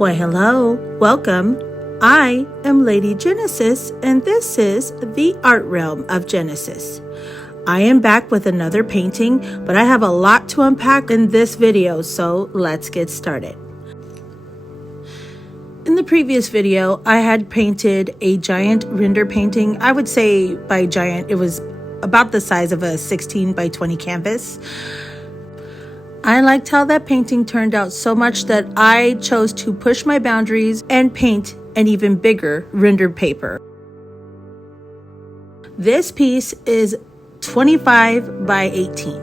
Why, hello, welcome. I am Lady Genesis, and this is the Art Realm of Genesis. I am back with another painting, but I have a lot to unpack in this video, so let's get started. In the previous video, I had painted a giant render painting. I would say by giant, it was about the size of a 16 by 20 canvas. I liked how that painting turned out so much that I chose to push my boundaries and paint an even bigger rendered paper. This piece is 25 by 18.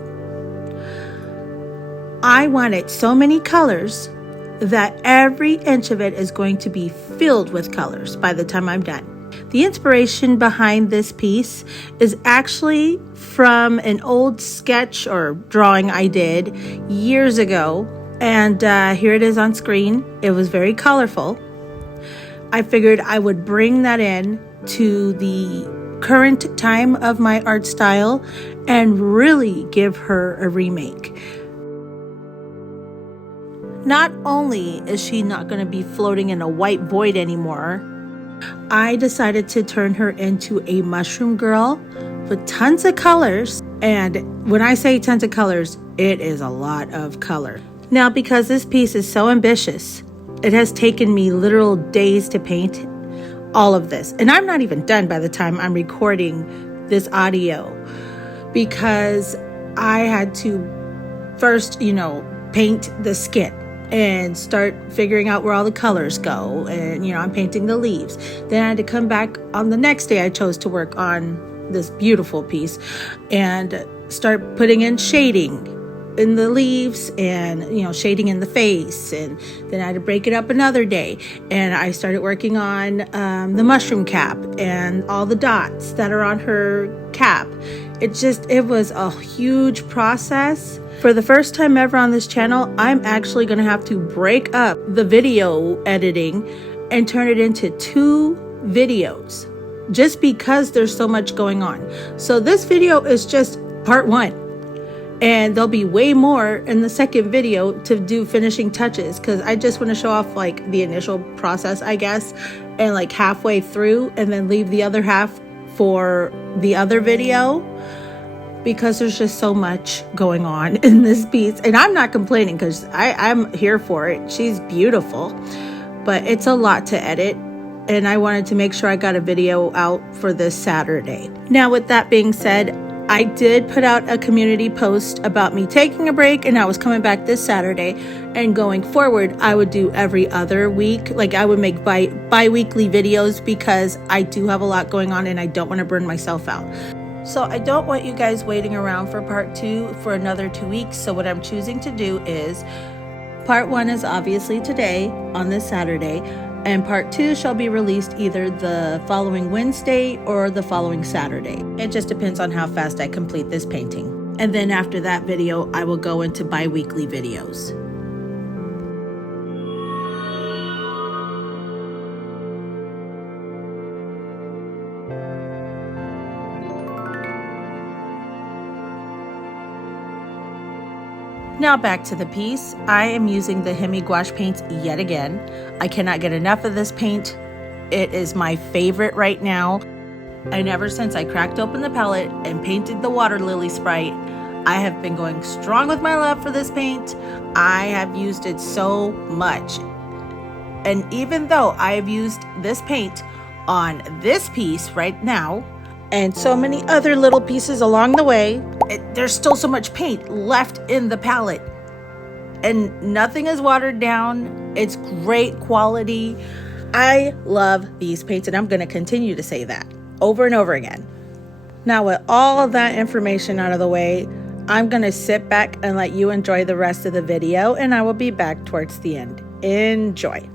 I wanted so many colors that every inch of it is going to be filled with colors by the time I'm done. The inspiration behind this piece is actually from an old sketch or drawing I did years ago, and here it is on screen. It was very colorful. I figured I would bring that in to the current time of my art style and really give her a remake. Not only is she not going to be floating in a white void anymore, I decided to turn her into a mushroom girl with tons of colors. And when I say tons of colors, it is a lot of color. Now, because this piece is so ambitious, it has taken me literal days to paint all of this. And I'm not even done by the time I'm recording this audio, because I had to first, paint the skin and start figuring out where all the colors go. And, I'm painting the leaves. Then I had to come back on the next day. I chose to work on this beautiful piece and start putting in shading in the leaves and, shading in the face. And then I had to break it up another day. And I started working on the mushroom cap and all the dots that are on her cap. It was a huge process. For the first time ever on this channel, I'm actually going to have to break up the video editing and turn it into 2 videos just because there's so much going on. So this video is just part 1, and there'll be way more in the second video to do finishing touches, because I just want to show off like the initial process, I guess, and like halfway through, and then leave the other half for the other video, because there's just so much going on in this piece. And I'm not complaining, because I'm here for it. She's beautiful, but it's a lot to edit, and I wanted to make sure I got a video out for this Saturday. Now, with that being said, I did put out a community post about me taking a break, and I was coming back this Saturday, and going forward I would do every other week. Like, I would make bi-weekly videos, because I do have a lot going on and I don't want to burn myself out. So I don't want you guys waiting around for part 2 for another 2 weeks. So what I'm choosing to do is part 1 is obviously today on this Saturday, and part 2 shall be released either the following Wednesday or the following Saturday. It just depends on how fast I complete this painting. And then after that video, I will go into bi-weekly videos. Now back to the piece. I am using the Hemi gouache paints yet again. I cannot get enough of this paint. It is my favorite right now. And ever since I cracked open the palette and painted the water lily sprite, I have been going strong with my love for this paint. I have used it so much. And even though I have used this paint on this piece right now, and so many other little pieces along the way, there's still so much paint left in the palette, and nothing is watered down. It's great quality. I love these paints, and I'm going to continue to say that over and over again. Now, with all of that information out of the way, I'm going to sit back and let you enjoy the rest of the video, and I will be back towards the end. Enjoy.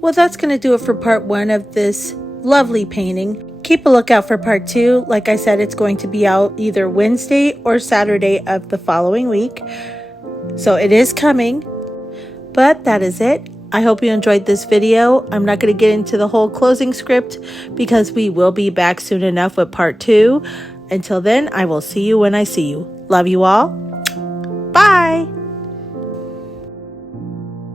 Well, that's going to do it for part 1 of this lovely painting. Keep a lookout for part 2. Like I said, it's going to be out either Wednesday or Saturday of the following week. So it is coming. But that is it. I hope you enjoyed this video. I'm not going to get into the whole closing script because we will be back soon enough with part 2. Until then, I will see you when I see you. Love you all. Bye.